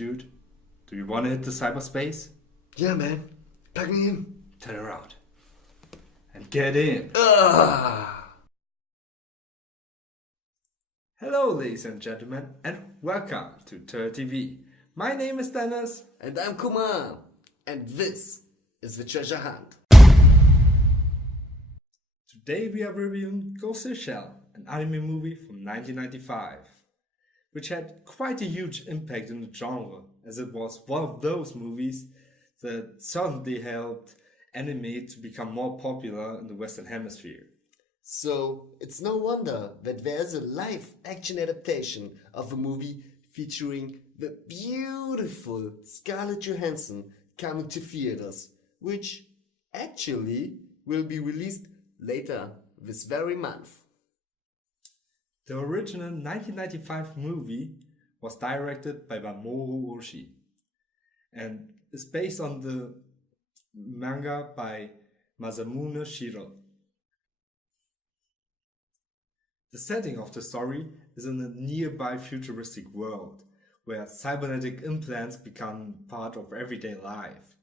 Dude, do you want to hit the cyberspace? Yeah, man. Plug me in. Turn around. And get in. Hello, ladies and gentlemen, and welcome to Tur TV. My name is Dennis. And I'm Kuma. And this is the treasure hunt. Today we are reviewing Ghost in the Shell, an anime movie from 1995, which had quite a huge impact in the genre, as it was one of those movies that certainly helped anime to become more popular in the Western Hemisphere. So, it's no wonder that there's a live action adaptation of a movie featuring the beautiful Scarlett Johansson coming to theaters, which actually will be released later this very month. The original 1995 movie was directed by Mamoru Oshii and is based on the manga by Masamune Shirow. The setting of the story is in a nearby futuristic world where cybernetic implants become part of everyday life.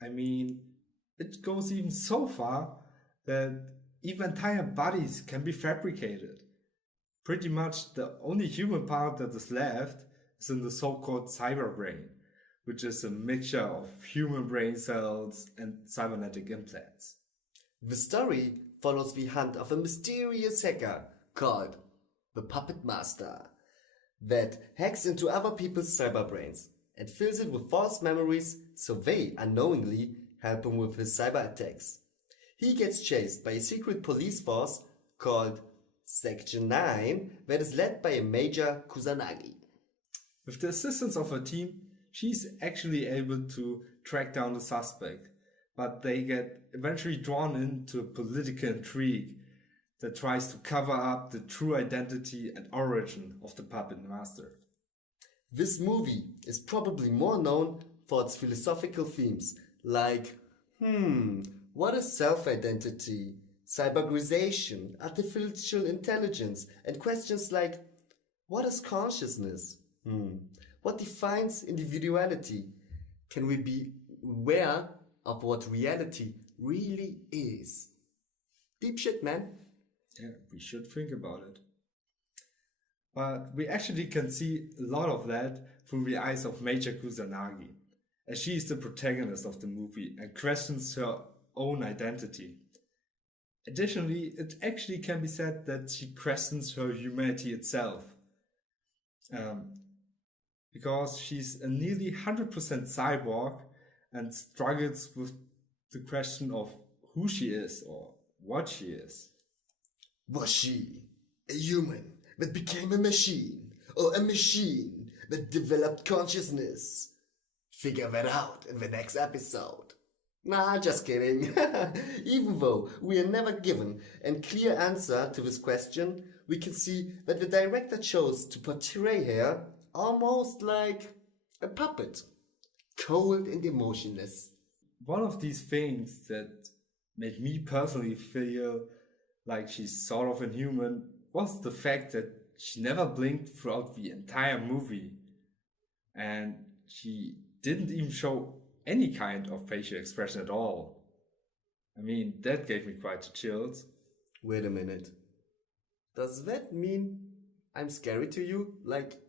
It goes even so far that even entire bodies can be fabricated. Pretty much the only human part that is left is in the so-called cyber brain, which is a mixture of human brain cells and cybernetic implants. The story follows the hunt of a mysterious hacker called the Puppet Master that hacks into other people's cyber brains and fills it with false memories so they unknowingly help him with his cyber attacks. He gets chased by a secret police force called Section 9 that is led by a Major Kusanagi. With the assistance of her team, she's actually able to track down the suspect, but they get eventually drawn into a political intrigue that tries to cover up the true identity and origin of the Puppet Master. This movie is probably more known for its philosophical themes like, what is self-identity, cybergrization, artificial intelligence, and questions like, what is consciousness? What defines individuality? Can we be aware of what reality really is? Deep shit, man. Yeah, we should think about it. But we actually can see a lot of that through the eyes of Major Kusanagi, as she is the protagonist of the movie and questions her own identity. Additionally, it actually can be said that she questions her humanity itself. Because she's a nearly 100% cyborg and struggles with the question of who she is or what she is. Was she a human that became a machine, or a machine that developed consciousness? Figure that out in the next episode. Nah, just kidding. Even though we are never given a clear answer to this question, we can see that the director chose to portray her almost like a puppet, cold and emotionless. One of these things that made me personally feel like she's sort of inhuman was the fact that she never blinked throughout the entire movie, and she didn't even show any kind of facial expression at all. That gave me quite the chills. Wait a minute. Does that mean I'm scary to you? Like,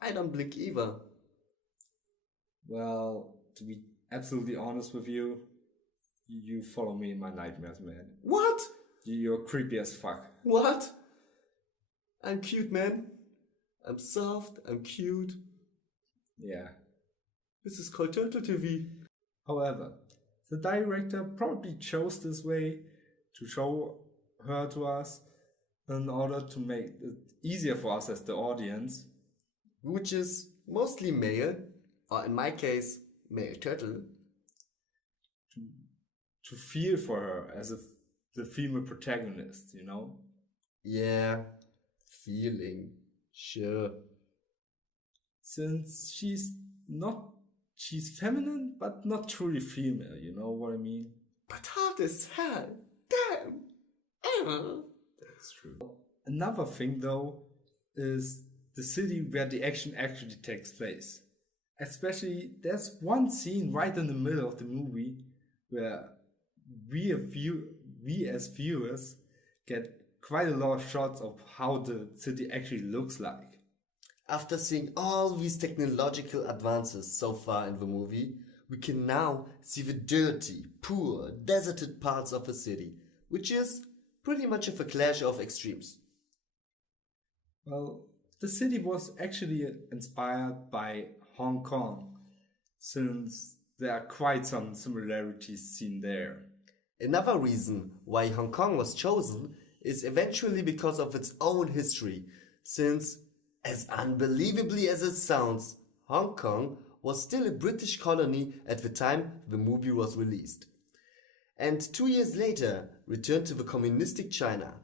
I don't blink either. Well, to be absolutely honest with you, you follow me in my nightmares, man. What? You're creepy as fuck. What? I'm cute, man. I'm soft, I'm cute. Yeah. This is called Turtle TV. However, the director probably chose this way to show her to us in order to make it easier for us as the audience. Which is mostly male, or in my case, male turtle. To feel for her as the female protagonist, you know? Yeah, feeling, sure. Since she's feminine, but not truly female, you know what I mean? But hot as hell, damn! That's true. Another thing though is the city where the action actually takes place. Especially, there's one scene right in the middle of the movie where we as viewers get quite a lot of shots of how the city actually looks like. After seeing all these technological advances so far in the movie, we can now see the dirty, poor, deserted parts of the city, which is pretty much of a clash of extremes. Well, the city was actually inspired by Hong Kong, since there are quite some similarities seen there. Another reason why Hong Kong was chosen is eventually because of its own history, since, as unbelievably as it sounds, Hong Kong was still a British colony at the time the movie was released, and 2 years later returned to the communistic China.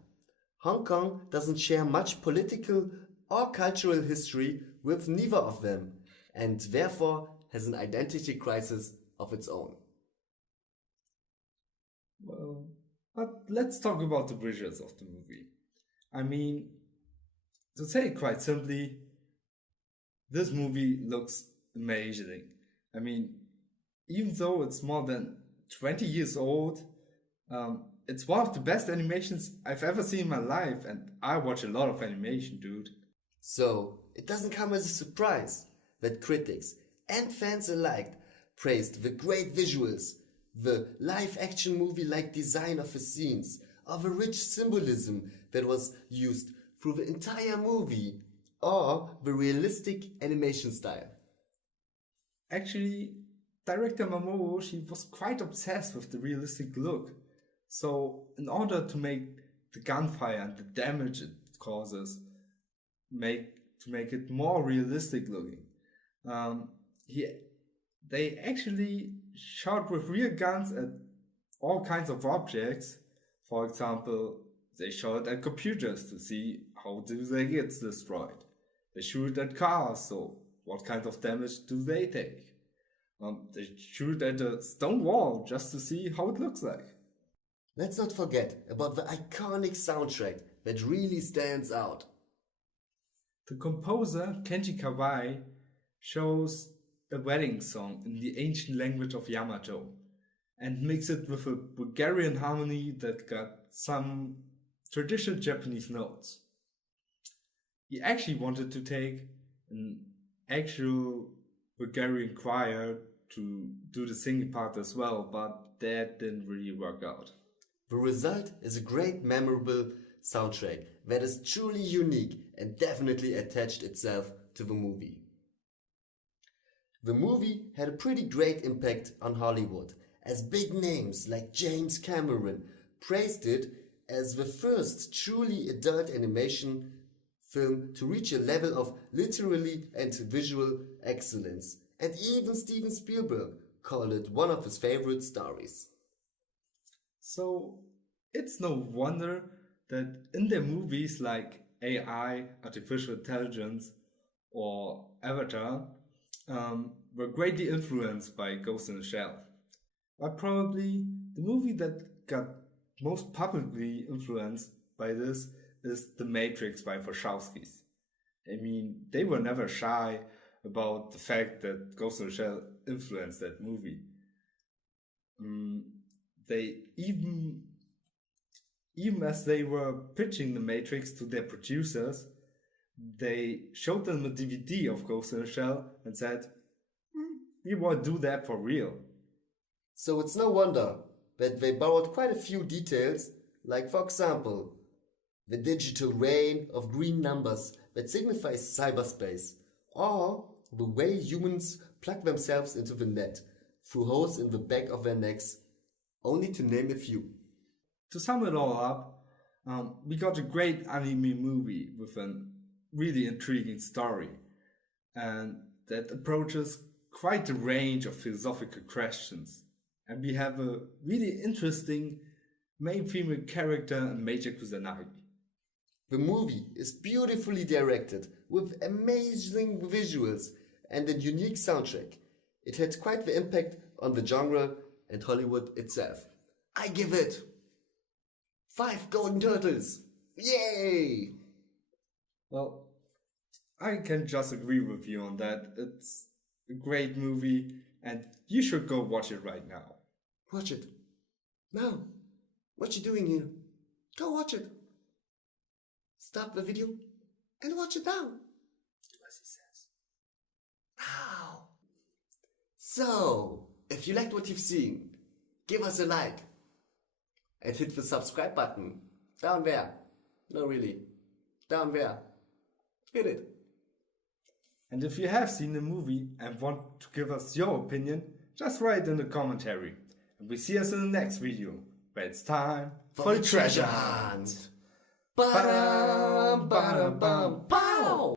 Hong Kong doesn't share much political or cultural history with neither of them, and therefore has an identity crisis of its own. Well, but let's talk about the visuals of the movie. I mean, to say it quite simply, this movie looks amazing. I mean, even though it's more than 20 years old, it's one of the best animations I've ever seen in my life, and I watch a lot of animation, dude. So, it doesn't come as a surprise that critics and fans alike praised the great visuals, the live-action movie-like design of the scenes, or the rich symbolism that was used through the entire movie, or the realistic animation style. Actually, director Mamoru, she was quite obsessed with the realistic look. So, in order to make the gunfire and the damage it causes, to make it more realistic looking, um, he they actually shot with real guns at all kinds of objects. For example, they shot at computers to see how do they get destroyed. They shoot at cars, so what kind of damage do they take? They shoot at a stone wall just to see how it looks like. Let's not forget about the iconic soundtrack that really stands out. The composer Kenji Kawai chose a wedding song in the ancient language of Yamato and mixed it with a Bulgarian harmony that got some traditional Japanese notes. He actually wanted to take an actual Bulgarian choir to do the singing part as well, but that didn't really work out. The result is a great memorable soundtrack that is truly unique and definitely attached itself to the movie. The movie had a pretty great impact on Hollywood, as big names like James Cameron praised it as the first truly adult animation film to reach a level of literary and visual excellence, and even Steven Spielberg called it one of his favorite stories. So it's no wonder that in their movies like AI, artificial intelligence, or Avatar, were greatly influenced by Ghost in the Shell. But probably the movie that got most publicly influenced by this is The Matrix by Wachowskis. I mean, they were never shy about the fact that Ghost in the Shell influenced that movie. They even as they were pitching The Matrix to their producers, they showed them a DVD of Ghost in the Shell and said, we want to do that for real. So it's no wonder that they borrowed quite a few details, like for example, the digital rain of green numbers that signifies cyberspace, or the way humans plug themselves into the net through holes in the back of their necks, only to name a few. To sum it all up, we got a great anime movie with a really intriguing story, and that approaches quite a range of philosophical questions. And we have a really interesting main female character in Meiji Kusanagi. The movie is beautifully directed with amazing visuals and a unique soundtrack. It had quite the impact on the genre and Hollywood itself. I give it 5 golden turtles! Yay! Well, I can just agree with you on that. It's a great movie, and you should go watch it right now. Watch it. Now. What you doing here? Go watch it. Stop the video and watch it now. Do as he says. Now. So, if you liked what you've seen, give us a like. And hit the subscribe button. Down there. No, really. Down there. Hit it. And if you have seen the movie and want to give us your opinion, just write in the commentary. And we see us in the next video, where it's time For the treasure hunt. Ba-dum, ba-dum, bum, pow!